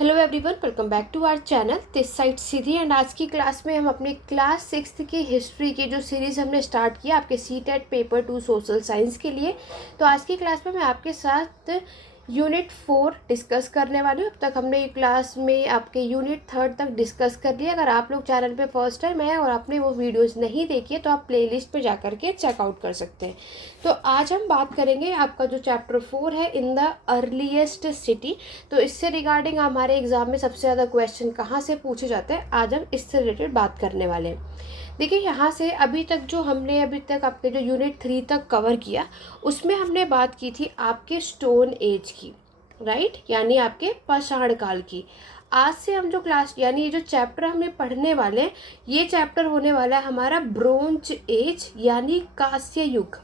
Hello everyone, welcome back to our channel this side Siddhi. And आज की class में हम अपने क्लास 6th की हिस्ट्री की जो सीरीज़ हमने स्टार्ट किया आपके सीटेट पेपर 2 सोशल साइंस के लिए। तो आज की क्लास में मैं आपके साथ यूनिट 4 डिस्कस करने वाली हूँ। अब तक हमने क्लास में आपके यूनिट 3 तक डिस्कस कर लिया। अगर आप लोग चैनल पे फर्स्ट टाइम आए और आपने वो वीडियोस नहीं देखी है तो आप प्लेलिस्ट पे जा कर के चेकआउट कर सकते हैं। तो आज हम बात करेंगे आपका जो चैप्टर 4 है इन द अर्लीस्ट सिटी। तो इससे रिगार्डिंग हमारे एग्जाम में सबसे ज़्यादा क्वेश्चन कहाँ से पूछे जाते हैं, आज हम इससे रिलेटेड बात करने वाले हैं। देखिए, यहाँ से अभी तक आपके जो यूनिट 3 तक कवर किया उसमें हमने बात की थी आपके स्टोन एज की, राइट, यानी आपके पाषाण काल की। आज से हम जो क्लास यानी ये जो चैप्टर हमें पढ़ने वाले हैं, ये चैप्टर होने वाला है हमारा ब्रोंज एज यानी कांस्य युग।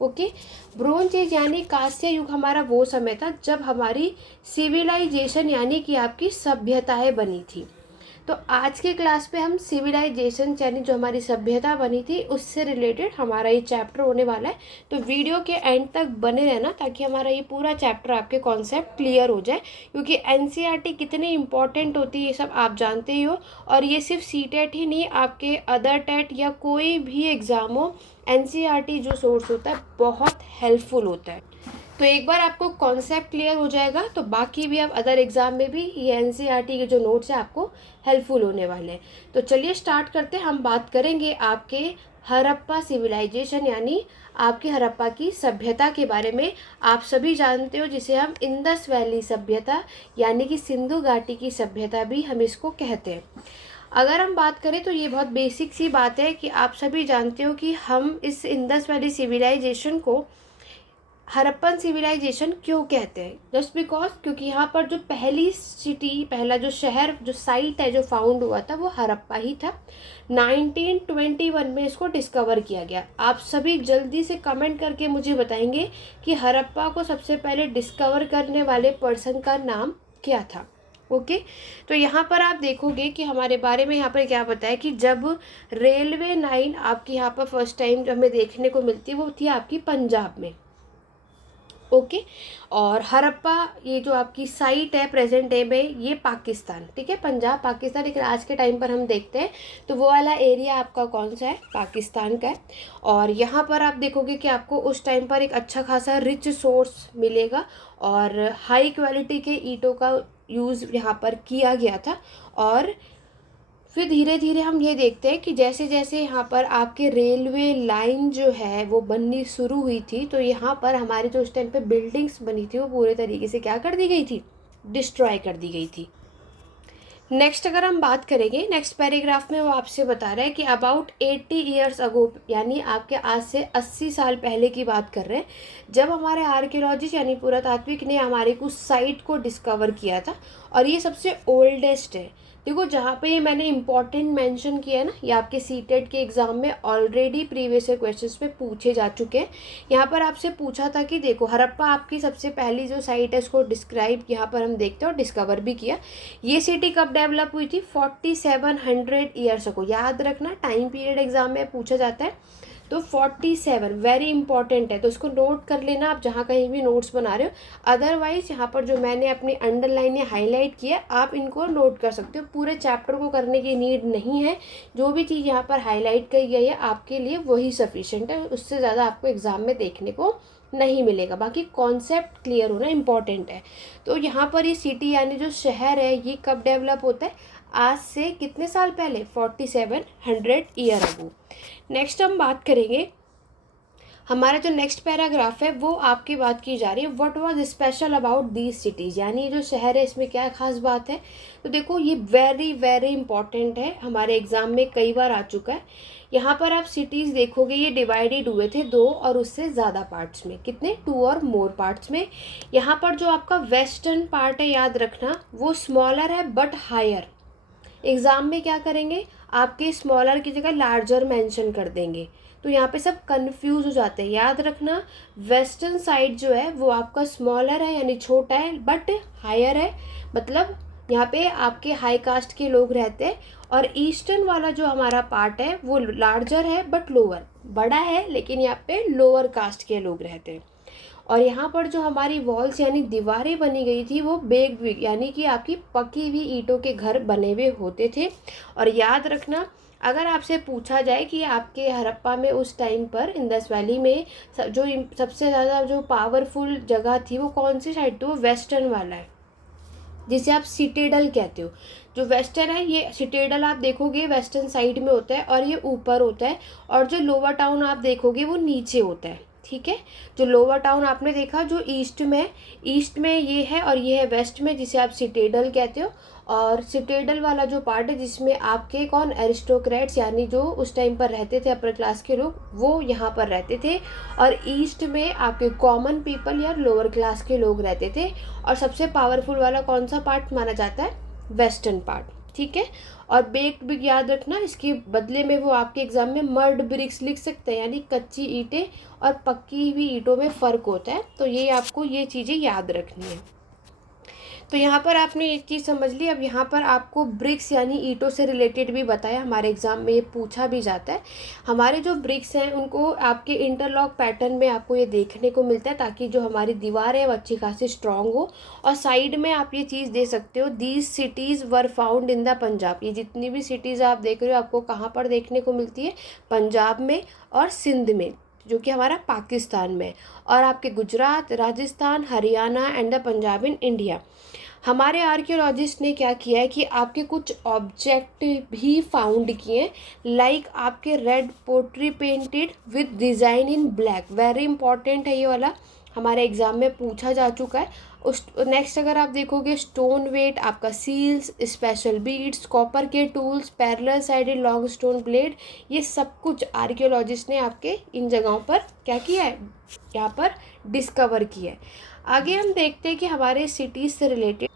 ओके, ब्रोंज एज यानी कांस्य युग हमारा वो समय था जब हमारी सिविलाइजेशन यानी कि आपकी सभ्यताएं बनी थी। तो आज के क्लास पे हम सिविलाइजेशन यानी जो हमारी सभ्यता बनी थी उससे रिलेटेड हमारा ये चैप्टर होने वाला है। तो वीडियो के एंड तक बने रहना ताकि हमारा ये पूरा चैप्टर आपके कॉन्सेप्ट क्लियर हो जाए, क्योंकि एनसीईआरटी कितनी इंपॉर्टेंट होती है ये सब आप जानते ही हो। और ये सिर्फ सीटेट ही नहीं, आपके अदर टेट या कोई भी एग्ज़ाम हो, एनसीईआरटी जो सोर्स होता है बहुत हेल्पफुल होता है। तो एक बार आपको कॉन्सेप्ट क्लियर हो जाएगा तो बाकी भी आप अदर एग्जाम में भी ये एनसीईआरटी के जो नोट्स हैं आपको हेल्पफुल होने वाले हैं। तो चलिए स्टार्ट करते हैं। हम बात करेंगे आपके हड़प्पा सिविलाइजेशन यानी आपकी हड़प्पा की सभ्यता के बारे में। आप सभी जानते हो जिसे हम इंडस वैली सभ्यता यानी कि सिंधु घाटी की सभ्यता भी हम इसको कहते हैं। अगर हम बात करें तो ये बहुत बेसिक सी बात है कि आप सभी जानते हो कि हम इस इंडस वैली सिविलाइजेशन को हड़प्पन सिविलाइजेशन क्यों कहते हैं। जस्ट बिकॉज क्योंकि यहाँ पर जो पहली सिटी, पहला जो शहर, जो साइट है जो फाउंड हुआ था वो हड़प्पा ही था। 1921 में इसको डिस्कवर किया गया। आप सभी जल्दी से कमेंट करके मुझे बताएंगे कि हड़प्पा को सबसे पहले डिस्कवर करने वाले पर्सन का नाम क्या था। ओके, तो यहाँ पर आप देखोगे कि हमारे बारे में यहाँ पर क्या बताया कि जब रेलवे लाइन आपकी यहाँ पर फर्स्ट टाइम जो हमें देखने को मिलती है वो थी आपकी पंजाब में। ओके, और हड़प्पा ये जो आपकी साइट है प्रेजेंट डे में ये पाकिस्तान, ठीक है, पंजाब पाकिस्तान, लेकिन आज के टाइम पर हम देखते हैं तो वो वाला एरिया आपका कौन सा है, पाकिस्तान का है। और यहाँ पर आप देखोगे कि आपको उस टाइम पर एक अच्छा खासा रिच सोर्स मिलेगा और हाई क्वालिटी के ईंटों का यूज़ यहाँ पर किया गया था। और फिर धीरे धीरे हम ये देखते हैं कि जैसे जैसे यहाँ पर आपके रेलवे लाइन जो है वो बननी शुरू हुई थी तो यहाँ पर हमारी जो उस टाइम पे बिल्डिंग्स बनी थी वो पूरे तरीके से क्या कर दी गई थी, डिस्ट्रॉय कर दी गई थी। नेक्स्ट अगर हम बात करेंगे, नेक्स्ट पैराग्राफ में वो आपसे बता रहा है कि अबाउट 80 ईयर्स अगो यानी आपके आज से 80 साल पहले की बात कर रहे हैं, जब हमारे आर्कियोलॉजिस्ट यानी पुरातात्विक ने हमारे कुछ साइट को डिस्कवर किया था। और ये सबसे ओल्डेस्ट है। देखो, जहाँ पे ये मैंने इंपॉर्टेंट मेंशन किया है ना, ये आपके सीटेट के एग्जाम में ऑलरेडी प्रीवियस ईयर क्वेश्चंस में पूछे जा चुके हैं। यहाँ पर आपसे पूछा था कि देखो हड़प्पा आपकी सबसे पहली जो साइट है इसको डिस्क्राइब यहाँ पर हम देखते हैं और डिस्कवर भी किया। ये सिटी कब डेवलप हुई थी, 4700 ईयर्स को। याद रखना, टाइम पीरियड एग्जाम में पूछा जाता है। तो 47 वेरी इंपॉर्टेंट है, तो इसको नोट कर लेना आप जहाँ कहीं भी नोट्स बना रहे हो। अदरवाइज यहाँ पर जो मैंने अपनी अंडरलाइन या हाईलाइट किया आप इनको नोट कर सकते हो। पूरे चैप्टर को करने की नीड नहीं है, जो भी चीज़ यहाँ पर हाईलाइट की गई है आपके लिए वही सफिशेंट है, उससे ज़्यादा आपको एग्जाम में देखने को नहीं मिलेगा। बाकी कॉन्सेप्ट क्लियर होना इंपॉर्टेंट है। तो यहाँ पर ये सिटी यानी जो शहर है ये कब डेवलप होता है, आज से कितने साल पहले, 4700 ईयर अगो। नेक्स्ट हम बात करेंगे, हमारा जो नेक्स्ट पैराग्राफ है वो आपकी बात की जा रही है what was special about these cities, यानी जो शहर है इसमें क्या खास बात है। तो देखो ये वेरी वेरी इंपॉर्टेंट है, हमारे एग्जाम में कई बार आ चुका है। यहाँ पर आप सिटीज़ देखोगे ये डिवाइडेड हुए थे 2 और उससे ज़्यादा पार्ट्स में, कितने, 2 और मोर पार्ट्स में। यहाँ पर जो आपका वेस्टर्न पार्ट है याद रखना वो स्मॉलर है बट हायर। एग्ज़ाम में क्या करेंगे, आपके स्मॉलर की जगह लार्जर मेंशन कर देंगे, तो यहाँ पे सब कंफ्यूज हो जाते हैं। याद रखना, वेस्टर्न साइड जो है वो आपका स्मॉलर है यानी छोटा है बट हायर है, मतलब यहाँ पे आपके हाई कास्ट के लोग रहते हैं। और ईस्टर्न वाला जो हमारा पार्ट है वो लार्जर है बट लोअर, बड़ा है लेकिन यहाँ पे लोअर कास्ट के लोग रहते हैं। और यहाँ पर जो हमारी वॉल्स यानी दीवारें बनी गई थी वो बेक्ड यानी कि आपकी पकी हुई ईंटों के घर बने हुए होते थे। और याद रखना, अगर आपसे पूछा जाए कि आपके हड़प्पा में उस टाइम पर इंडस वैली में जो सबसे ज़्यादा जो पावरफुल जगह थी वो कौन सी साइड थी, वो वेस्टर्न वाला है, जिसे आप सिटेडल कहते हो। जो वेस्टर्न है, ये सिटेडल आप देखोगे वेस्टर्न साइड में होता है और ये ऊपर होता है, और जो लोअर टाउन आप देखोगे वो नीचे होता है। ठीक है, जो लोअर टाउन आपने देखा जो ईस्ट में ये है, और ये है वेस्ट में, जिसे आप सिटेडल कहते हो। और सिटेडल वाला जो पार्ट है जिसमें आपके कौन एरिस्टोक्रेट्स यानी जो उस टाइम पर रहते थे अपर क्लास के लोग, वो यहाँ पर रहते थे। और ईस्ट में आपके कॉमन पीपल या लोअर क्लास के लोग रहते थे। और सबसे पावरफुल वाला कौन सा पार्ट माना जाता है, वेस्टर्न पार्ट। ठीक है, और बेक्ड ब्रिक याद रखना, इसके बदले में वो आपके एग्जाम में मर्ड ब्रिक्स लिख सकते हैं, यानी कच्ची ईंटें और पक्की हुई ईंटों में फ़र्क होता है। तो ये आपको ये चीज़ें याद रखनी है। तो यहाँ पर आपने एक चीज़ समझ ली। अब यहाँ पर आपको ब्रिक्स यानी ईंटों से रिलेटेड भी बताया, हमारे एग्जाम में ये पूछा भी जाता है। हमारे जो ब्रिक्स हैं उनको आपके इंटरलॉक पैटर्न में आपको ये देखने को मिलता है, ताकि जो हमारी दीवार है वो अच्छी खासी स्ट्रांग हो। और साइड में आप ये चीज़ दे सकते हो, these cities were found in the Punjab. ये जितनी भी सिटीज़ आप देख रहे हो आपको कहाँ पर देखने को मिलती है, पंजाब में और सिंध में, जो कि हमारा पाकिस्तान में, और आपके Gujarat, Rajasthan, Haryana and the Punjab in India. हमारे आर्कियोलॉजिस्ट ने क्या किया है कि आपके कुछ ऑब्जेक्ट भी फाउंड किए हैं, लाइक आपके red pottery painted with design in black. Very important है ये वाला, हमारे एग्जाम में पूछा जा चुका है। उस नेक्स्ट अगर आप देखोगे, स्टोन वेट, आपका सील्स, स्पेशल बीड्स, कॉपर के tools, parallel sided long stone blade, ये सब कुछ आर्कियोलॉजिस्ट ने आपके इन जगहों पर क्या किया है, यहाँ पर डिस्कवर किया है। आगे हम देखते हैं कि हमारे सिटीज़ से रिलेटेड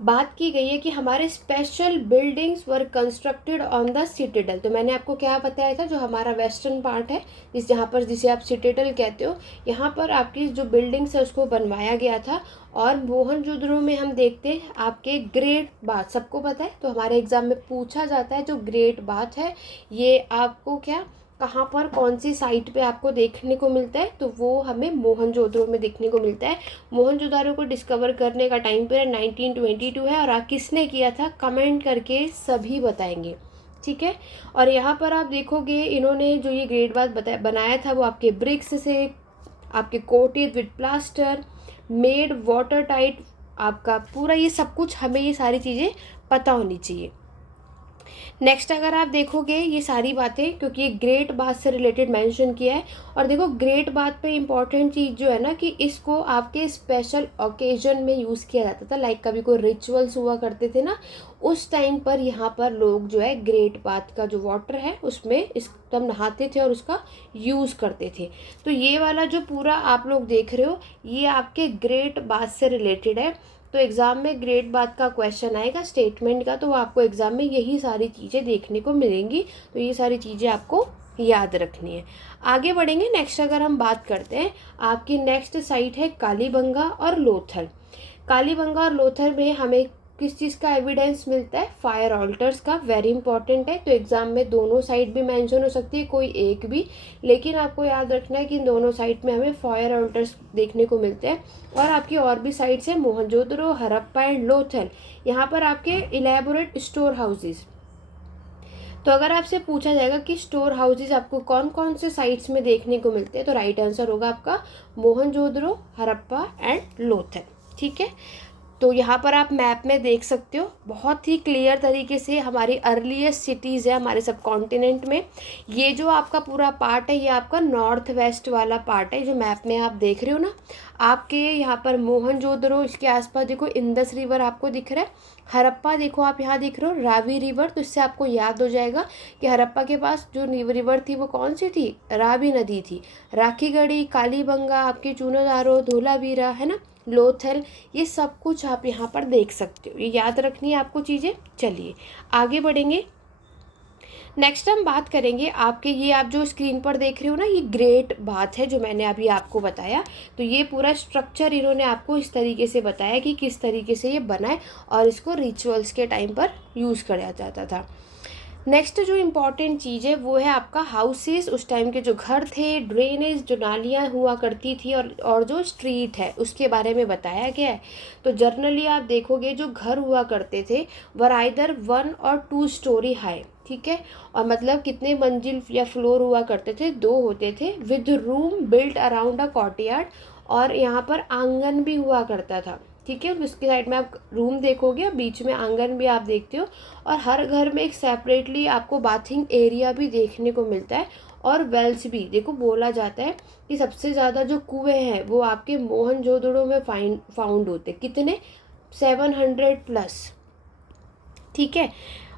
बात की गई है कि हमारे special buildings were constructed on the citadel. तो मैंने आपको क्या बताया था, जो हमारा वेस्टर्न पार्ट है जिसे आप सिटेडल कहते हो, यहाँ पर आपकी जो बिल्डिंग्स है उसको बनवाया गया था। और मोहनजोदड़ो में हम देखते हैं आपके ग्रेट बाथ, सबको पता है, तो हमारे एग्जाम में पूछा जाता है जो ग्रेट बाथ है ये आपको क्या, कहाँ पर, कौन सी साइट पे आपको देखने को मिलता है, तो वो हमें मोहनजोदड़ो में देखने को मिलता है। मोहनजोदड़ो को डिस्कवर करने का टाइम पीरियड 1922 है, और किसने किया था कमेंट करके सभी बताएंगे। ठीक है, और यहाँ पर आप देखोगे इन्होंने जो ये ग्रेट बाथ बनाया था वो आपके ब्रिक्स से, आपके coated with plaster, made water tight, आपका पूरा ये सब कुछ, हमें ये सारी चीज़ें पता होनी चाहिए। नेक्स्ट अगर आप देखोगे ये सारी बातें, क्योंकि ये ग्रेट बाथ से रिलेटेड मेंशन किया है। और देखो ग्रेट बाथ पे इंपॉर्टेंट चीज़ जो है ना, कि इसको आपके स्पेशल ओकेजन में यूज़ किया जाता था, लाइक कभी कोई रिचुअल्स हुआ करते थे ना, उस टाइम पर यहाँ पर लोग जो है ग्रेट बाथ का जो वाटर है उसमें इस तब नहाते थे और उसका यूज़ करते थे। तो ये वाला जो पूरा आप लोग देख रहे हो ये आपके ग्रेट बाथ से रिलेटेड है। तो एग्ज़ाम में ग्रेट बाथ का क्वेश्चन आएगा स्टेटमेंट का, तो वो आपको एग्ज़ाम में यही सारी चीज़ें देखने को मिलेंगी। तो ये सारी चीज़ें आपको याद रखनी है। आगे बढ़ेंगे, नेक्स्ट अगर हम बात करते हैं, आपकी नेक्स्ट साइट है कालीबंगा और लोथल। कालीबंगा और लोथल में हमें किस चीज़ का एविडेंस मिलता है, फायर ऑल्टर्स का। वेरी इंपॉर्टेंट है, तो एग्जाम में दोनों साइड भी मेंशन हो सकती है, कोई एक भी, लेकिन आपको याद रखना है कि इन दोनों साइड में हमें फायर ऑल्टर्स देखने को मिलते हैं। और आपकी और भी साइड्स है, मोहनजोदड़ो, हड़प्पा एंड लोथल, यहाँ पर आपके इलेबोरेट स्टोर हाउसेज। तो अगर आपसे पूछा जाएगा कि स्टोर हाउसेज आपको कौन कौन से साइट्स में देखने को मिलते हैं, तो राइट आंसर होगा आपका मोहनजोदड़ो, हड़प्पा एंड लोथल। ठीक है, तो यहाँ पर आप मैप में देख सकते हो बहुत ही क्लियर तरीके से हमारी अर्लीस्ट सिटीज़ है हमारे सब कॉन्टिनेंट में। ये जो आपका पूरा पार्ट है ये आपका नॉर्थ वेस्ट वाला पार्ट है, जो मैप में आप देख रहे हो ना। आपके यहाँ पर मोहनजोदड़ो, इसके आसपास देखो इंदस रिवर आपको दिख रहा है। हड़प्पा देखो आप यहाँ दिख रहे हो रावी रिवर, तो इससे आपको याद हो जाएगा कि हड़प्पा के पास जो रिवर थी वो कौन सी थी, रावी नदी थी। राखीगढ़ी, कालीबंगा, आपके चूनाधारो, धोलावीरा है ना, लोथल, ये सब कुछ आप यहाँ पर देख सकते हो। ये याद रखनी है आपको चीज़ें। चलिए आगे बढ़ेंगे, नेक्स्ट हम बात करेंगे आपके, ये आप जो स्क्रीन पर देख रहे हो ना, ये ग्रेट बाथ है जो मैंने अभी आपको बताया। तो ये पूरा स्ट्रक्चर इन्होंने आपको इस तरीके से बताया कि किस तरीके से ये बना है और इसको रिचुअल्स के टाइम पर यूज़ किया जाता था। नेक्स्ट जो इम्पॉर्टेंट चीज़ है वो है आपका हाउसेस, उस टाइम के जो घर थे, ड्रेनेज जो नालियाँ हुआ करती थी, और जो स्ट्रीट है उसके बारे में बताया गया है। तो जर्नली आप देखोगे जो घर हुआ करते थे वर आइदर 1 और 2 स्टोरी हाई, ठीक है। और मतलब कितने मंजिल या फ्लोर हुआ करते थे, 2 होते थे, विद रूम बिल्ट अराउंड अ कॉर्टयार्ड, और यहाँ पर आंगन भी हुआ करता था, ठीक है। उसके साइड में आप रूम देखोगे, बीच में आंगन भी आप देखते हो, और हर घर में एक सेपरेटली आपको बाथिंग एरिया भी देखने को मिलता है। और वेल्स भी देखो, बोला जाता है कि सबसे ज़्यादा जो कुएं हैं वो आपके मोहनजोदड़ो में फाउंड होते, कितने, 700 प्लस, ठीक है।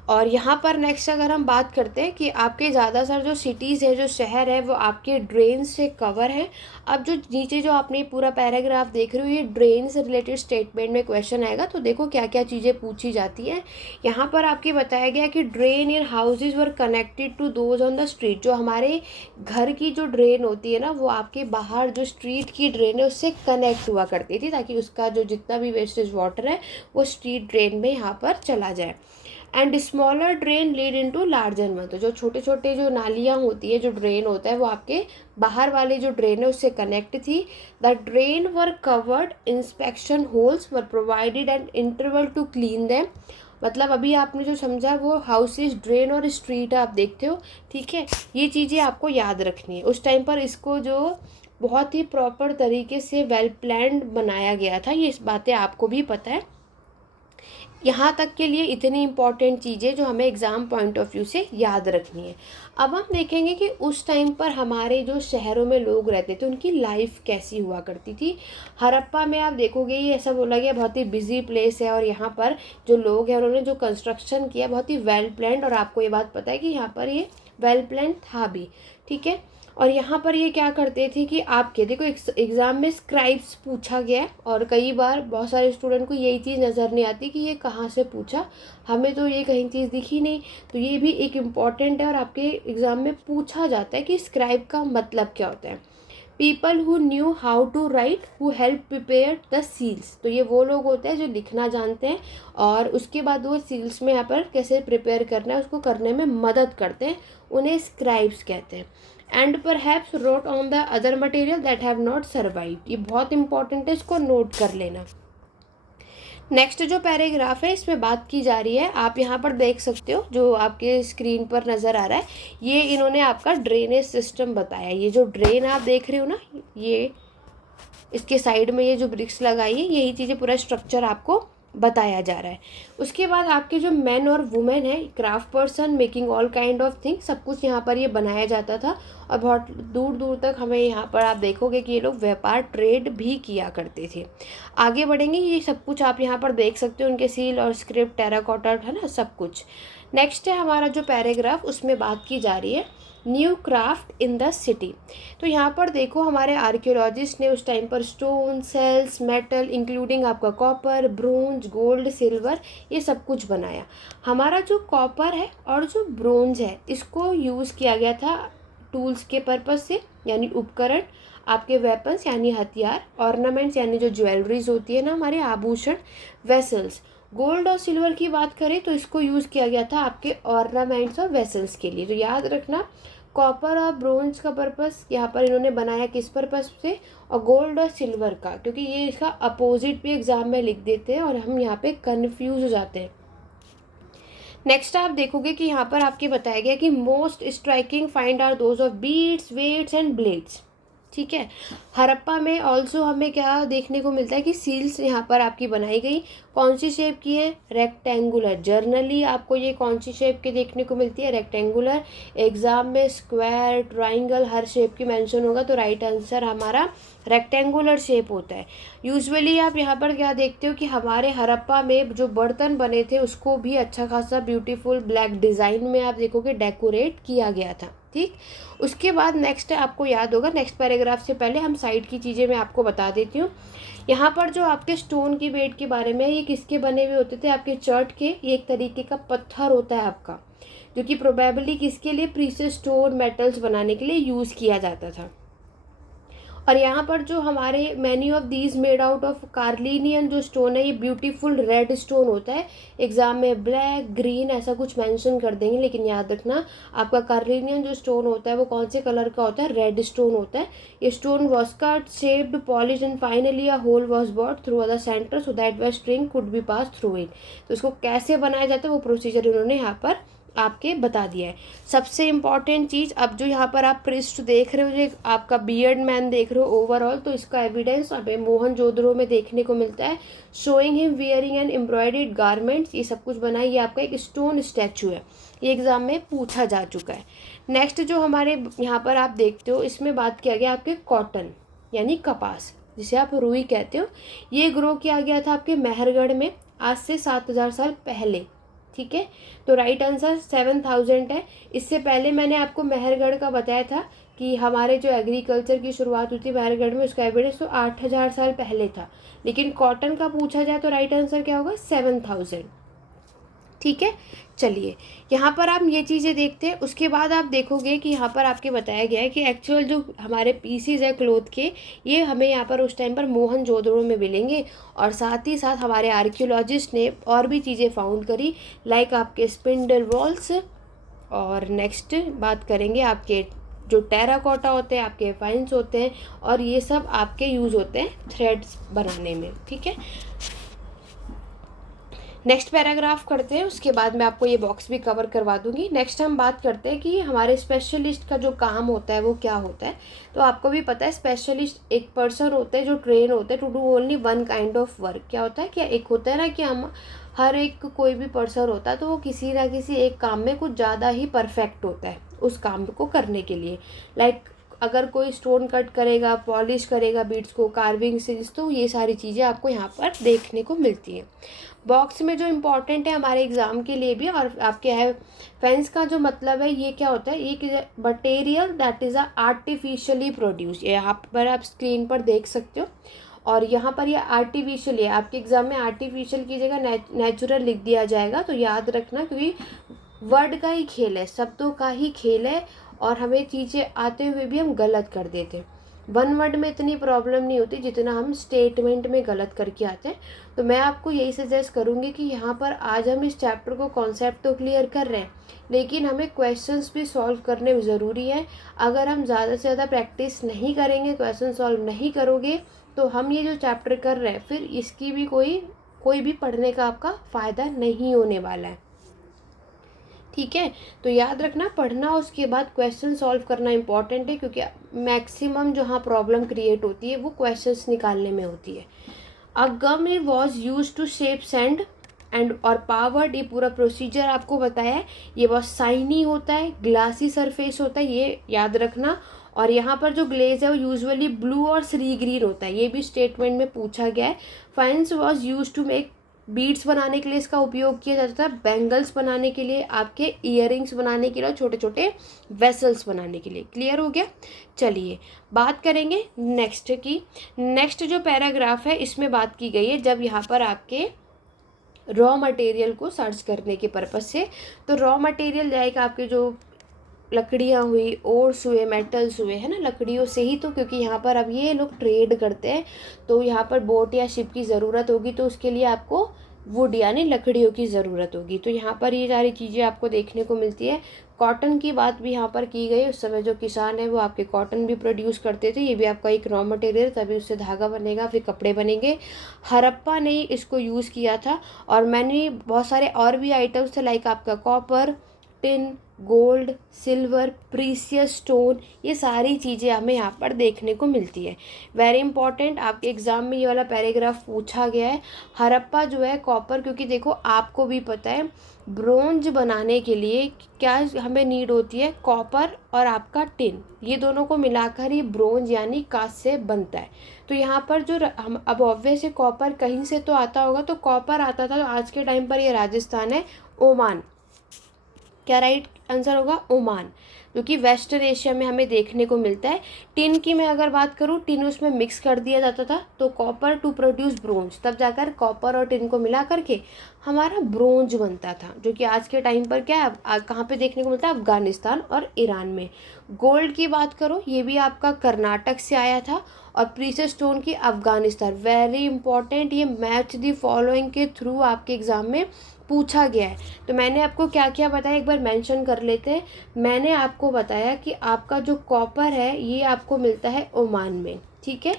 और यहाँ पर नेक्स्ट अगर हम बात करते हैं कि आपके ज़्यादातर जो सिटीज़ है, जो शहर है, वो आपके ड्रेन से कवर है। अब जो नीचे जो आपने पूरा पैराग्राफ देख रहे हो, ये ड्रेन से रिलेटेड स्टेटमेंट में क्वेश्चन आएगा, तो देखो क्या क्या चीज़ें पूछी जाती हैं। यहाँ पर आपके बताया गया कि drain in houses were connected to those on the street. जो हमारे घर की जो ड्रेन होती है ना, वो आपके बाहर जो स्ट्रीट की ड्रेन है उससे कनेक्ट हुआ करती थी, ताकि उसका जो जितना भी वेस्टेज वाटर है वो स्ट्रीट ड्रेन में यहाँ पर चला जाए। And smaller drain lead into larger one. तो जो छोटे छोटे जो नालियाँ होती है, जो ड्रेन होता है, वो आपके बाहर वाले जो ड्रेन है उससे कनेक्ट थी। The drain were covered, inspection holes were provided and interval to clean them. मतलब अभी आपने जो समझा वो हाउसेस, ड्रेन और स्ट्रीट आप देखते हो, ठीक है। ये चीज़ें आपको याद रखनी है। उस टाइम पर इसको जो बहुत ही प्रॉपर तरीके से वेल प्लान्ड बनाया गया था, ये बातें आपको भी पता है। यहाँ तक के लिए इतनी इम्पॉर्टेंट चीज़ें जो हमें एग्ज़ाम पॉइंट ऑफ व्यू से याद रखनी है। अब हम देखेंगे कि उस टाइम पर हमारे जो शहरों में लोग रहते थे उनकी लाइफ कैसी हुआ करती थी। हड़प्पा में आप देखोगे ये ऐसा बोला गया बहुत ही बिजी प्लेस है, और यहाँ पर जो लोग हैं उन्होंने जो कंस्ट्रक्शन किया बहुत ही वेल प्लान्ड, और आपको ये बात पता है कि यहाँ पर ये वेल प्लान था भी, ठीक है। और यहाँ पर ये क्या करते थे कि आपके देखो एग्ज़ाम में स्क्राइब्स पूछा गया है, और कई बार बहुत सारे स्टूडेंट को यही चीज़ नज़र नहीं आती कि ये कहाँ से पूछा, हमें तो ये कहीं चीज़ दिखी नहीं। तो ये भी एक इम्पॉर्टेंट है और आपके एग्ज़ाम में पूछा जाता है कि स्क्राइब का मतलब क्या होता है। People who knew how to write who help prepare the seals. तो ये वो लोग होते हैं जो लिखना जानते हैं, और उसके बाद वो सील्स में यहाँ पर कैसे प्रिपेयर करना है उसको करने में मदद करते हैं, उन्हें स्क्राइब्स कहते हैं। And perhaps road on the other material that have not survived. ये बहुत इंपॉर्टेंट है, इसको नोट कर लेना। नेक्स्ट जो पैराग्राफ है इसमें बात की जा रही है, आप यहाँ पर देख सकते हो जो आपके स्क्रीन पर नज़र आ रहा है, ये इन्होंने आपका ड्रेनेज सिस्टम बताया। ये जो ड्रेन आप देख रहे हो ना, ये इसके साइड में ये जो ब्रिक्स लगाई है, यही चीज़ें पूरा स्ट्रक्चर आपको बताया जा रहा है। उसके बाद आपके जो मैन और वुमेन है, craft person making all kind of thing, सब कुछ यहाँ पर ये बनाया जाता था। और बहुत दूर दूर तक हमें यहाँ पर आप देखोगे कि ये लोग व्यापार ट्रेड भी किया करते थे। आगे बढ़ेंगे, ये सब कुछ आप यहाँ पर देख सकते हो, उनके सील और स्क्रिप्ट, टेराकोटा है ना, सब कुछ। नेक्स्ट है हमारा जो पैराग्राफ, उसमें बात की जा रही है new craft in the city. तो यहाँ पर देखो हमारे आर्कियोलॉजिस्ट ने उस टाइम पर स्टोन, सेल्स, मेटल इंक्लूडिंग आपका कॉपर, ब्रोंज, गोल्ड, सिल्वर, ये सब कुछ बनाया। हमारा जो कॉपर है और जो ब्रोंज है इसको यूज़ किया गया था टूल्स के पर्पज़ से, यानी उपकरण, आपके वेपन्स यानी हथियार, ऑर्नामेंट्स यानी जो ज्वेलरीज होती है ना हमारे आभूषण, वेसल्स। गोल्ड और सिल्वर की बात करें तो इसको यूज़ किया गया था आपके ऑर्नामेंट्स और वेसल्स के लिए। तो याद रखना, कॉपर और ब्रोंज का पर्पस यहाँ पर इन्होंने बनाया किस पर्पस से, और गोल्ड और सिल्वर का, क्योंकि ये इसका अपोजिट भी एग्जाम में लिख देते हैं और हम यहाँ पे कंफ्यूज हो जाते हैं। नेक्स्ट आप देखोगे कि यहाँ पर आपके बताया गया कि most striking find are those of beads, weights and blades, ठीक है। हड़प्पा में ऑल्सो हमें क्या देखने को मिलता है कि सील्स यहाँ पर आपकी बनाई गई, कौन सी शेप की है, रेक्टेंगुलर। जर्नली आपको ये कौन सी शेप की देखने को मिलती है, रेक्टेंगुलर। एग्जाम में स्क्वायर, ट्राइंगल, हर शेप की मेंशन होगा, तो राइट आंसर हमारा रेक्टेंगुलर शेप होता है। यूजुअली आप यहाँ पर क्या देखते हो कि हमारे हड़प्पा में जो बर्तन बने थे उसको भी अच्छा खासा ब्यूटीफुल ब्लैक डिज़ाइन में आप देखोगे डेकोरेट किया गया था, ठीक। उसके बाद नेक्स्ट आपको याद होगा, नेक्स्ट पैराग्राफ से पहले हम साइड की चीज़ें मैं आपको बता देती हूँ। यहाँ पर जो आपके स्टोन की बेड के बारे में, ये किसके बने हुए होते थे, आपके चर्ट के। ये एक तरीके का पत्थर होता है आपका, जो कि प्रोबेबली किसके लिए, प्रीशियस स्टोन, मेटल्स बनाने के लिए यूज़ किया जाता था। और यहाँ पर जो हमारे many of these made out of carnelian जो स्टोन है ये ब्यूटीफुल रेड स्टोन होता है। एग्जाम में ब्लैक ग्रीन ऐसा कुछ मेंशन कर देंगे, लेकिन याद रखना आपका कार्लिनियन जो स्टोन होता है वो कौन से कलर का होता है, रेड स्टोन होता है। ये stone was cut shaped polished and finally a hole was bored through the centre so that a string could be passed through it. तो इसको कैसे बनाया जाता है वो प्रोसीजर इन्होंने यहाँ पर आपके बता दिया है। सबसे इम्पॉर्टेंट चीज़, अब जो यहाँ पर आप पृष्ठ देख रहे हो, जो आपका बियर्ड मैन देख रहे हो ओवरऑल, तो इसका एविडेंस हमें मोहनजोदड़ो में देखने को मिलता है। Showing him wearing an embroidered garments, ये सब कुछ बना है। ये आपका एक स्टोन स्टैचू है, ये एग्जाम में पूछा जा चुका है। नेक्स्ट जो हमारे यहाँ पर आप देखते हो, इसमें बात किया गया आपके कॉटन यानी कपास, जिसे आप रुई कहते हो। ये ग्रो किया गया था आपके मेहरगढ़ में आज से 7000 साल पहले। ठीक है, तो राइट आंसर 7000 है। इससे पहले मैंने आपको मेहरगढ़ का बताया था कि हमारे जो एग्रीकल्चर की शुरुआत हुई थी मेहरगढ़ में, उसका एविडेंस तो 8000 साल पहले था। लेकिन कॉटन का पूछा जाए तो राइट आंसर क्या होगा, 7000। ठीक है, चलिए यहाँ पर आप ये चीज़ें देखते हैं। उसके बाद आप देखोगे कि यहाँ पर आपके बताया गया है कि एक्चुअल जो हमारे पीसीज है क्लोथ के, ये हमें यहाँ पर उस टाइम पर मोहनजोदड़ो में मिलेंगे। और साथ ही साथ हमारे आर्कियोलॉजिस्ट ने और भी चीज़ें फाउंड करी, लाइक आपके स्पिंडल वॉल्स। और नेक्स्ट बात करेंगे आपके जो टेराकोटा होते हैं, आपके फाइन्स होते हैं, और ये सब आपके यूज़ होते हैं थ्रेड्स बनाने में। ठीक है, नेक्स्ट पैराग्राफ करते हैं, उसके बाद मैं आपको ये बॉक्स भी कवर करवा दूंगी। नेक्स्ट हम बात करते हैं कि हमारे स्पेशलिस्ट का जो काम होता है वो क्या होता है। तो आपको भी पता है स्पेशलिस्ट एक पर्सन होते हैं जो ट्रेन होते हैं to do only one kind of work. क्या होता है, क्या एक होता है ना कि हम हर एक कोई भी पर्सन होता है तो वो किसी ना किसी एक काम में कुछ ज़्यादा ही परफेक्ट होता है उस काम को करने के लिए। लाइक अगर कोई स्टोन कट करेगा, पॉलिश करेगा बीड्स को, कार्विंग से, तो ये सारी चीज़ें आपको यहाँ पर देखने को मिलती हैं। बॉक्स में जो इम्पोर्टेंट है हमारे एग्ज़ाम के लिए भी, और आपके है फेंस का जो मतलब है ये क्या होता है, ये material that is artificially produce. ये यहाँ पर आप स्क्रीन पर देख सकते हो। और यहाँ पर ये आर्टिफिशियल है, आपके एग्ज़ाम में आर्टिफिशियल की जगह नेचुरल लिख दिया जाएगा। तो याद रखना, क्योंकि वर्ड का ही खेल है, शब्दों का ही खेल है, और हमें चीज़ें आते हुए भी हम गलत कर देते हैं। वन वर्ड में इतनी प्रॉब्लम नहीं होती जितना हम स्टेटमेंट में गलत करके आते हैं। तो मैं आपको यही सजेस्ट करूँगी कि यहाँ पर आज हम इस चैप्टर को कॉन्सेप्ट तो क्लियर कर रहे हैं, लेकिन हमें क्वेश्चंस भी सॉल्व करने ज़रूरी है। अगर हम ज़्यादा से ज़्यादा प्रैक्टिस नहीं करेंगे, क्वेश्चन सॉल्व नहीं करोगे, तो हम ये जो चैप्टर कर रहे हैं फिर इसकी भी कोई भी पढ़ने का आपका फ़ायदा नहीं होने वाला है। ठीक है, तो याद रखना, पढ़ना उसके बाद क्वेश्चन सॉल्व करना इंपॉर्टेंट है, क्योंकि मैक्सिमम जहाँ प्रॉब्लम क्रिएट होती है वो क्वेश्चंस निकालने में होती है। A gum was used to shape sand and or powdered, ये पूरा प्रोसीजर आपको बताया है। ये बहुत शाइनी होता है, ग्लासी सरफेस होता है, ये याद रखना। और यहाँ पर जो ग्लेज है वो यूजुअली ब्लू और सी ग्रीन होता है, ये भी स्टेटमेंट में पूछा गया है। Faience was used to make, beads बनाने के लिए इसका उपयोग किया जाता था, बैंगल्स बनाने के लिए, आपके ईयरिंग्स बनाने के लिए, छोटे छोटे वेसल्स बनाने के लिए। क्लियर हो गया। चलिए बात करेंगे नेक्स्ट की। नेक्स्ट जो पैराग्राफ है इसमें बात की गई है जब यहाँ पर आपके रॉ मटेरियल को सर्च करने के पर्पज़ से। तो रॉ मटेरियल जाएगा आपके जो लकड़ियाँ हुई, ओर्स हुए, मेटल्स हुए, है ना, लकड़ियों से ही। तो क्योंकि यहाँ पर अब ये लोग ट्रेड करते हैं तो यहाँ पर बोट या शिप की ज़रूरत होगी, तो उसके लिए आपको वुड यानी लकड़ियों की ज़रूरत होगी। तो यहाँ पर ये सारी चीज़ें आपको देखने को मिलती है। कॉटन की बात भी यहाँ पर की गई। उस समय जो किसान है वो आपके कॉटन भी प्रोड्यूस करते थे, ये भी आपका एक रॉ मटेरियल, तभी उससे धागा बनेगा, फिर कपड़े बनेंगे। हड़प्पा ने इसको यूज़ किया था। और मैंने बहुत सारे और भी आइटम्स थे, लाइक आपका copper, tin, gold, silver, precious stone, ये सारी चीज़ें हमें यहाँ पर देखने को मिलती है। वेरी इंपॉर्टेंट, आपके एग्ज़ाम में ये वाला पैराग्राफ पूछा गया है। हड़प्पा जो है कॉपर, क्योंकि देखो आपको भी पता है ब्रोंज बनाने के लिए क्या हमें नीड होती है, कॉपर और आपका टिन, ये दोनों को मिलाकर ही ब्रोंज यानी कांस्य बनता है। तो यहाँ पर जो हम अब ऑब्वियस है कॉपर कहीं से तो आता होगा, तो कॉपर आता था, तो आज के टाइम पर ये राजस्थान है, ओमान। क्या राइट आंसर होगा, ओमान। जो कि वेस्टर्न एशिया में हमें देखने को मिलता है। टिन की मैं अगर बात करूँ, टिन उसमें मिक्स कर दिया जाता था, तो कॉपर टू प्रोड्यूस ब्रोंज, तब जाकर कॉपर और टिन को मिला करके हमारा ब्रोंज बनता था, जो कि आज के टाइम पर क्या है, कहाँ पे देखने को मिलता है, अफगानिस्तान और ईरान में। गोल्ड की बात करो, ये भी आपका कर्नाटक से आया था, और प्रीशियस स्टोन की अफगानिस्तान। वेरी इंपॉर्टेंट, ये मैच दी फॉलोइंग के थ्रू आपके एग्जाम में पूछा गया है। तो मैंने आपको क्या क्या बताया, एक बार मेंशन कर लेते हैं। मैंने आपको बताया कि आपका जो कॉपर है ये आपको मिलता है ओमान में, ठीक है।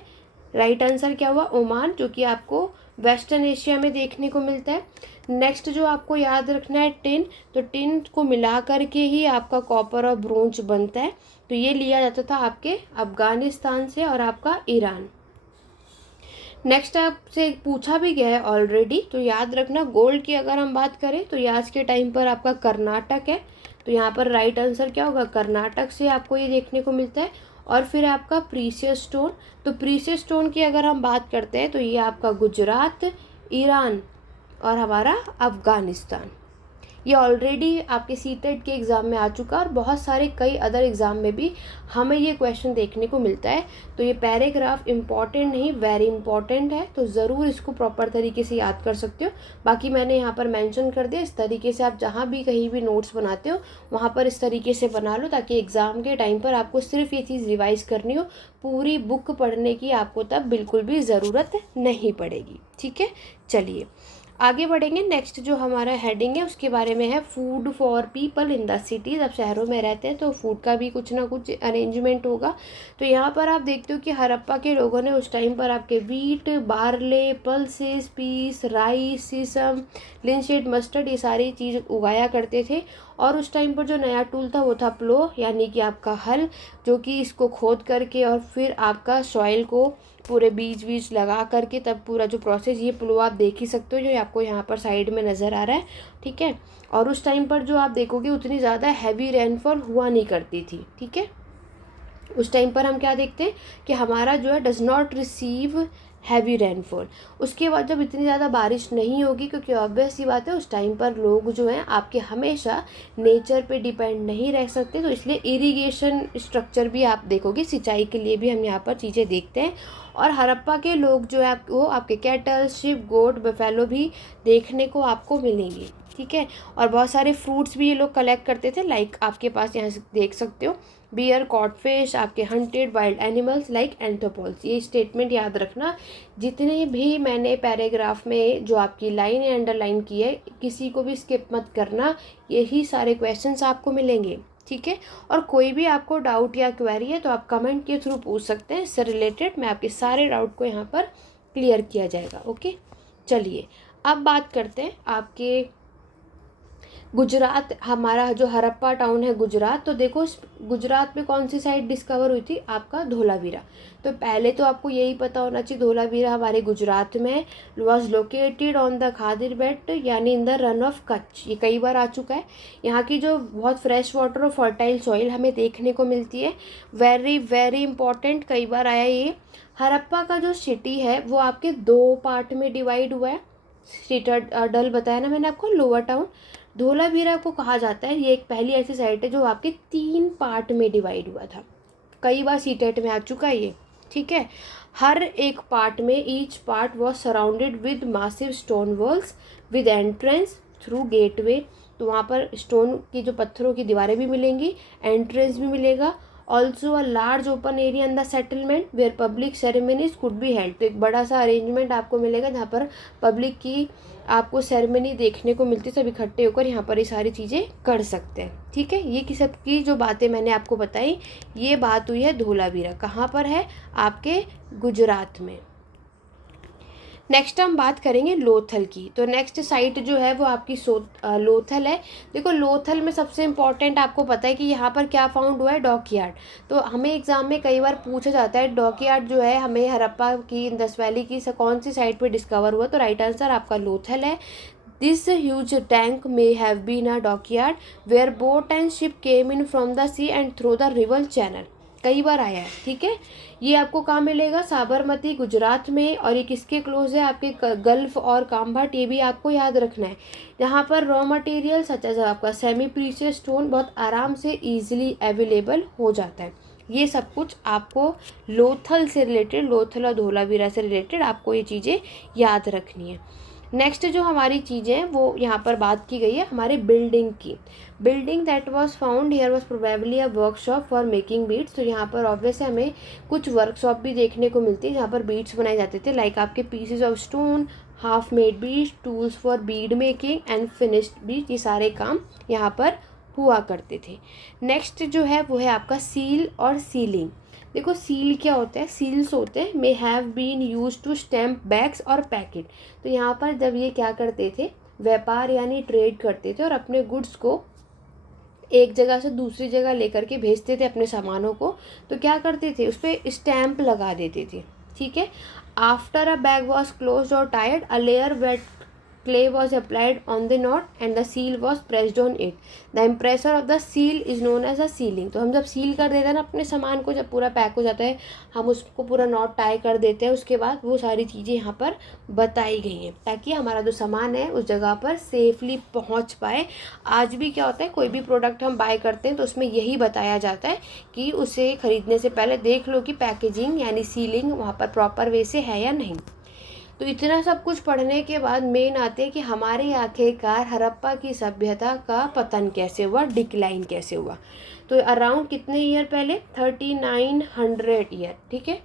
राइट आंसर क्या हुआ, ओमान, जो कि आपको वेस्टर्न एशिया में देखने को मिलता है। नेक्स्ट जो आपको याद रखना है, टिन, तो टिन को मिला करके ही आपका कॉपर और ब्रोंज बनता है। तो ये लिया जाता था आपके अफगानिस्तान से और आपका ईरान। नेक्स्ट आपसे पूछा भी गया है ऑलरेडी, तो याद रखना, गोल्ड की अगर हम बात करें तो ये आज के टाइम पर आपका कर्नाटक है। तो यहाँ पर राइट आंसर क्या होगा, कर्नाटक से आपको ये देखने को मिलता है। और फिर आपका प्रीशियस स्टोन, तो प्रीशियस स्टोन की अगर हम बात करते हैं तो ये आपका गुजरात, ईरान और हमारा अफगानिस्तान। ये ऑलरेडी आपके सीटेट के एग्ज़ाम में आ चुका है, और बहुत सारे कई अदर एग्ज़ाम में भी हमें ये क्वेश्चन देखने को मिलता है। तो ये पैराग्राफ इम्पॉर्टेंट नहीं, वेरी इंपॉर्टेंट है, तो ज़रूर इसको प्रॉपर तरीके से याद कर सकते हो। बाकी मैंने यहाँ पर मेंशन कर दिया, इस तरीके से आप जहाँ भी कहीं भी नोट्स बनाते हो वहाँ पर इस तरीके से बना लो, ताकि एग्ज़ाम के टाइम पर आपको सिर्फ ये चीज़ रिवाइज करनी हो, पूरी बुक पढ़ने की आपको तब बिल्कुल भी ज़रूरत नहीं पड़ेगी, ठीक है। चलिए आगे बढ़ेंगे। नेक्स्ट जो हमारा हेडिंग है उसके बारे में है, food for people in the cities. अब शहरों में रहते हैं तो फूड का भी कुछ ना कुछ अरेंजमेंट होगा। तो यहाँ पर आप देखते हो कि हड़प्पा के लोगों ने उस टाइम पर आपके wheat, barley, pulses, peas, rice, sesame, linseed, mustard, ये सारी चीज़ उगाया करते थे। और उस टाइम पर जो नया टूल था वो था प्लो, यानी कि आपका हल, जो कि इसको खोद करके और फिर आपका सॉइल को पूरे बीज लगा करके तब पूरा जो प्रोसेस, ये प्लो आप देख ही सकते हो जो आपको यहाँ पर साइड में नज़र आ रहा है, ठीक है। और उस टाइम पर जो आप देखोगे उतनी ज़्यादा हैवी रेनफॉल हुआ नहीं करती थी, ठीक है। उस टाइम पर हम क्या देखते हैं कि हमारा जो है does not receive heavy rainfall. उसके बाद जब इतनी ज़्यादा बारिश नहीं होगी, क्योंकि ऑब्वियस सी बात है उस टाइम पर लोग जो हैं आपके हमेशा नेचर पे डिपेंड नहीं रह सकते, तो इसलिए इरिगेशन स्ट्रक्चर भी आप देखोगे, सिंचाई के लिए भी हम यहाँ पर चीज़ें देखते हैं। और हड़प्पा के लोग जो है वो आपके कैटल, शिप, गोट, बफेलो भी देखने को आपको मिलेंगी, ठीक है। और बहुत सारे फ्रूट्स भी ये लोग कलेक्ट करते थे, लाइक आपके पास यहाँ से देख सकते हो, बियर, कॉट फिश, आपके हंटेड वाइल्ड एनिमल्स लाइक एंथ्रोपोल्स। ये स्टेटमेंट याद रखना, जितने भी मैंने पैराग्राफ में जो आपकी लाइन या अंडरलाइन की है, किसी को भी स्किप मत करना, यही सारे क्वेश्चंस आपको मिलेंगे, ठीक है। और कोई भी आपको डाउट या क्वेरी है तो आप कमेंट के थ्रू पूछ सकते हैं, इससे रिलेटेड मैं आपके सारे डाउट को यहाँ पर क्लियर किया जाएगा, ओके। चलिए अब बात करते हैं आपके गुजरात, हमारा जो हड़प्पा टाउन है गुजरात। तो देखो गुजरात में कौन सी साइड डिस्कवर हुई थी, आपका धोलावीरा। तो पहले तो आपको यही पता होना चाहिए धोलावीरा हमारे गुजरात में, was located on the Khadir belt, यानी in the Rann of Kutch. ये कई बार आ चुका है। यहाँ की जो बहुत फ्रेश वाटर और फर्टाइल सॉइल हमें देखने को मिलती है, वेरी वेरी इंपॉर्टेंट, कई बार आया ये। हड़प्पा का जो सिटी है वो आपके 2 पार्ट में डिवाइड हुआ है। सिटाडल बताया ना मैंने आपको, लोअर टाउन। धोलावीरा को कहा जाता है, ये एक पहली ऐसी साइट है जो आपके 3 पार्ट में डिवाइड हुआ था। कई बार सीटेट में आ चुका है ये, ठीक है। हर एक पार्ट में each part was surrounded with massive stone walls with entrance through gateway. तो वहाँ पर स्टोन की जो पत्थरों की दीवारें भी मिलेंगी, एंट्रेंस भी मिलेगा। Also a large open area in the settlement where public ceremonies could be held. तो एक बड़ा सा अरेंजमेंट आपको मिलेगा जहाँ पर पब्लिक की आपको सेरेमनी देखने को मिलती है, सब इकट्ठे होकर यहाँ पर ये सारी चीज़ें कर सकते हैं, ठीक है। ये कि सब की जो बातें मैंने आपको बताई, ये बात हुई है धोलावीरा। कहाँ पर है, आपके गुजरात में। नेक्स्ट हम बात करेंगे लोथल की। तो नेक्स्ट साइट जो है वो आपकी लोथल है। देखो लोथल में सबसे इम्पॉर्टेंट आपको पता है कि यहाँ पर क्या फाउंड हुआ है, डॉकयार्ड। तो हमें एग्जाम में कई बार पूछा जाता है डॉकयार्ड जो है हमें हड़प्पा की, इंदस वैली की कौन सी साइट पर डिस्कवर हुआ, तो राइट आंसर आपका लोथल है। This huge tank may have been a dockyard where boat and ship came in from the sea and through the river channel. कई बार आया है, ठीक है। ये आपको कहाँ मिलेगा, साबरमती गुजरात में, और ये किसके क्लोज है, आपके गल्फ और काम्भाट, ये भी आपको याद रखना है। जहाँ पर रॉ मटेरियल सच एज आपका सेमी प्रीशियस स्टोन बहुत आराम से ईजिली अवेलेबल हो जाता है। ये सब कुछ आपको लोथल से रिलेटेड, लोथल और धोलावीरा से रिलेटेड आपको ये चीज़ें याद रखनी है। नेक्स्ट जो हमारी चीज़ें हैं वो यहाँ पर बात की गई है हमारे बिल्डिंग की। Building that was found here was probably a workshop for making beads. तो यहाँ पर ऑब्वियस हमें कुछ वर्कशॉप भी देखने को मिलती है जहाँ पर बीड्स बनाए जाते थे, लाइक आपके pieces of stone, half made beads, tools for bead making and finished Beed, ये सारे काम यहाँ पर हुआ करते थे। नेक्स्ट जो है वो है आपका सील और सीलिंग। देखो सील क्या होता है, सील्स होते हैं may have been use to stamp bags और पैकेट। तो यहाँ पर जब ये क्या करते थे, व्यापार यानी ट्रेड करते थे और अपने गुड्स को एक जगह से दूसरी जगह लेकर के भेजते थे अपने सामानों को, तो क्या करते थे, उस पर स्टैम्प लगा देते थे, ठीक है। After a bag was close और tied, a layer wet clay was applied on the knot and the seal was pressed on it. The impressor of the seal is known as a sealing. तो हम जब seal कर देते हैं ना अपने सामान को, जब पूरा पैक हो जाता है, हम उसको पूरा नॉट टाई कर देते हैं, उसके बाद वो सारी चीज़ें यहाँ पर बताई गई हैं ताकि हमारा जो सामान है उस जगह पर सेफली पहुँच पाए। आज भी क्या होता है, कोई भी प्रोडक्ट हम बाय करते हैं तो उसमें यही बताया जाता है कि उसे ख़रीदने से पहले देख लो कि पैकेजिंग यानी सीलिंग वहाँ पर प्रॉपर वे से है या नहीं। तो इतना सब कुछ पढ़ने के बाद मेन आते हैं कि हमारे आखिरकार हड़प्पा की सभ्यता का पतन कैसे हुआ, डिक्लाइन कैसे हुआ। तो अराउंड कितने ईयर पहले, 3900 ईयर, ठीक है।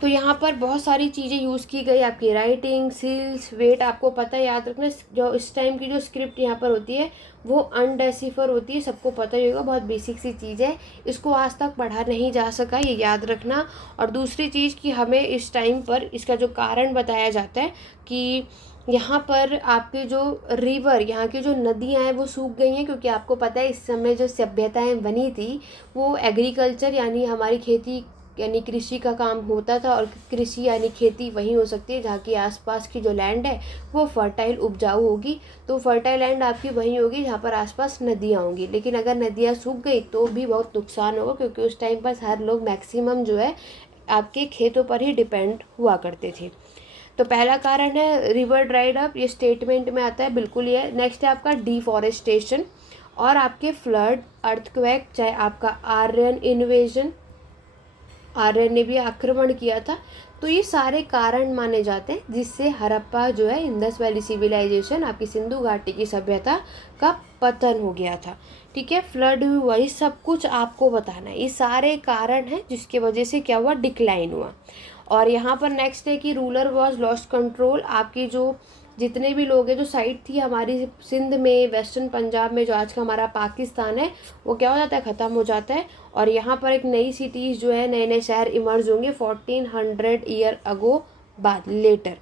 तो यहाँ पर बहुत सारी चीज़ें यूज़ की गई, आपकी राइटिंग, सील्स, वेट, आपको पता है, याद रखना जो इस टाइम की जो स्क्रिप्ट यहाँ पर होती है वो अनडेसिफर होती है, सबको पता ही होगा, बहुत बेसिक सी चीज़ है, इसको आज तक पढ़ा नहीं जा सका, ये याद रखना। और दूसरी चीज़ कि हमें इस टाइम पर इसका जो कारण बताया जाता है कि यहाँ पर आपके जो रिवर, यहाँ की जो नदियाँ हैं वो सूख गई हैं, क्योंकि आपको पता है इस समय जो सभ्यताएँ बनी थी वो एग्रीकल्चर यानी हमारी खेती यानी कृषि का काम होता था, और कृषि यानी खेती वहीं हो सकती है जहाँ की आसपास की जो लैंड है वो फर्टाइल उपजाऊ होगी। तो फर्टाइल लैंड आपकी वहीं होगी जहाँ पर आसपास नदियाँ होंगी। लेकिन अगर नदियाँ सूख गई तो भी बहुत नुकसान होगा, क्योंकि उस टाइम पर हर लोग मैक्सिमम जो है आपके खेतों पर ही डिपेंड हुआ करते थे। तो पहला कारण है रिवर ड्राइड अप, ये स्टेटमेंट में आता है, बिल्कुल ये। नेक्स्ट है आपका डिफॉरेस्टेशन और आपके फ्लड, अर्थक्वेक, चाहे आपका आर्यन इन्वेजन, आर्यन ने भी आक्रमण किया था। तो ये सारे कारण माने जाते हैं जिससे हड़प्पा जो है इंडस वैली सिविलाइजेशन, आपकी सिंधु घाटी की सभ्यता का पतन हो गया था, ठीक है। फ्लड हुआ, ये सब कुछ आपको बताना है, ये सारे कारण हैं जिसके वजह से क्या हुआ, डिक्लाइन हुआ। और यहाँ पर नेक्स्ट है कि रूलर वॉज लॉस्ट कंट्रोल, आपकी जो जितने भी लोग हैं, जो साइट थी हमारी सिंध में, वेस्टर्न पंजाब में, जो आज का हमारा पाकिस्तान है, वो क्या हो जाता है, ख़त्म हो जाता है। और यहाँ पर एक नई सिटीज़ जो है, नए नए शहर इमर्ज होंगे 1400 ईयर अगो बाद, लेटर,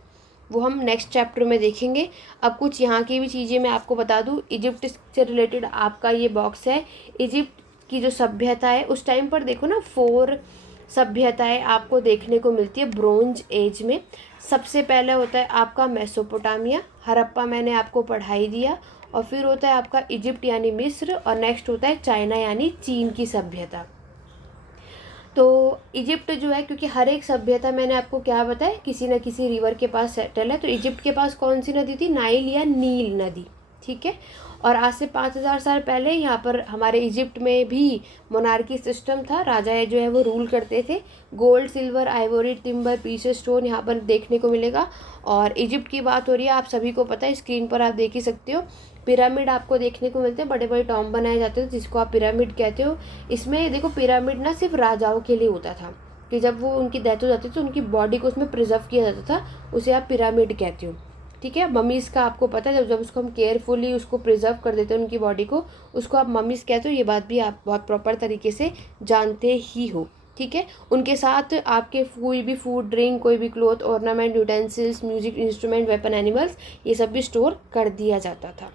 वो हम नेक्स्ट चैप्टर में देखेंगे। अब कुछ यहाँ की भी चीज़ें मैं आपको बता दूँ। इजिप्ट से रिलेटेड आपका ये बॉक्स है, इजिप्ट की जो सभ्यता है उस टाइम पर देखो ना 4 सभ्यताएं आपको देखने को मिलती है ब्रोंज एज में। सबसे पहले होता है आपका मेसोपोटामिया, हड़प्पा मैंने आपको पढ़ाई दिया, और फिर होता है आपका इजिप्ट यानी मिस्र, और नेक्स्ट होता है चाइना यानी चीन की सभ्यता। तो इजिप्ट जो है, क्योंकि हर एक सभ्यता मैंने आपको क्या बताया, किसी न किसी रिवर के पास सेटल है। तो इजिप्ट के पास कौन सी नदी थी, नाइल या नील नदी, ठीक है। और आज से 5000 साल पहले यहाँ पर हमारे इजिप्ट में भी मोनार्की सिस्टम था, राजा जो है वो रूल करते थे। Gold, silver, ivory, timber, precious stone यहाँ पर देखने को मिलेगा। और इजिप्ट की बात हो रही है, आप सभी को पता है, स्क्रीन पर आप देख ही सकते हो। पिरामिड आपको देखने को मिलते हैं, बड़े बड़े टॉम्ब बनाए जाते थे जिसको आप पिरामिड कहते हो। इसमें देखो पिरामिड ना सिर्फ राजाओं के लिए होता था, कि जब वो उनकी डेथ हो जाती थी तो उनकी बॉडी को उसमें प्रिजर्व किया जाता था, उसे आप पिरामिड कहते हो, ठीक है। ममीज़ का आपको पता है, जब उसको हम केयरफुली उसको प्रिजर्व कर देते हैं उनकी बॉडी को, उसको आप ममीज़ कहते हो। ये बात भी आप बहुत प्रॉपर तरीके से जानते ही हो, ठीक है। उनके साथ आपके कोई भी फूड, ड्रिंक, कोई भी cloth, ornament, utensils, music instrument, weapon, animals, ये सब भी स्टोर कर दिया जाता था।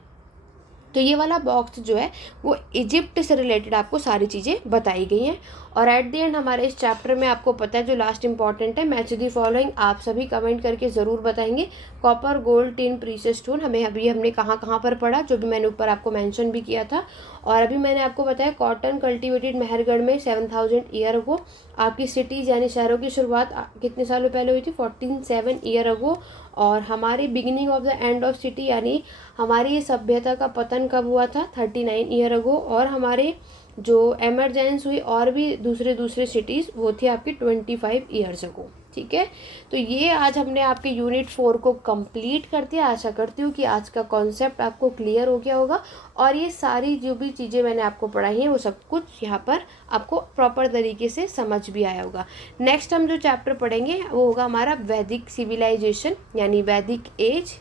तो ये वाला बॉक्स जो है वो इजिप्ट से रिलेटेड आपको सारी चीज़ें बताई गई हैं। और एट द एंड हमारे इस चैप्टर में आपको पता है जो लास्ट इंपॉर्टेंट है, मैच द फॉलोइंग, आप सभी कमेंट करके ज़रूर बताएंगे। Copper, gold, tin, precious stone हमने कहाँ कहाँ पर पढ़ा, जो भी मैंने ऊपर आपको मेंशन भी किया था। और अभी मैंने आपको बताया कॉटन कल्टिवेटेड मेहरगढ़ में 7000 ईयर अगो। आपकी सिटीज़ यानी शहरों की शुरुआत कितने सालों पहले हुई थी, 147 ईयर अगो। और हमारी beginning of the end of city यानी हमारी सभ्यता का पतन कब हुआ था, 39 ईयर अगो। और हमारे जो एमरजेंस हुई और भी दूसरे सिटीज़, वो थी आपकी 25 ईयर्स अगो। ठीक है, तो ये आज हमने आपके यूनिट 4 को कंप्लीट कर दिया। आशा करती हूँ कि आज का कॉन्सेप्ट आपको क्लियर हो गया होगा और ये सारी जो भी चीज़ें मैंने आपको पढ़ाई हैं वो सब कुछ यहाँ पर आपको प्रॉपर तरीके से समझ भी आया होगा। नेक्स्ट हम जो चैप्टर पढ़ेंगे वो होगा हमारा वैदिक सिविलाइजेशन यानी वैदिक एज।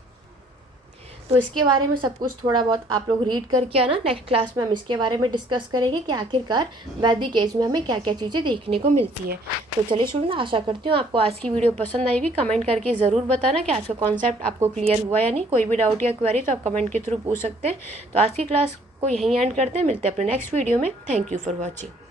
तो इसके बारे में सब कुछ थोड़ा बहुत आप लोग रीड करके आना। नेक्स्ट क्लास में हम इसके बारे में डिस्कस करेंगे कि आखिरकार वैदिक एज में हमें क्या क्या चीज़ें देखने को मिलती है। तो चलिए शुरू ना, आशा करती हूँ आपको आज की वीडियो पसंद आएगी। कमेंट करके ज़रूर बताना कि आज का कॉन्सेप्ट आपको क्लियर हुआ या नहीं। कोई भी डाउट या क्वेरी तो आप कमेंट के थ्रू पूछ सकते हैं। तो आज की क्लास को यहीं एंड करते हैं, मिलते हैं अपने नेक्स्ट वीडियो में। Thank you for watching.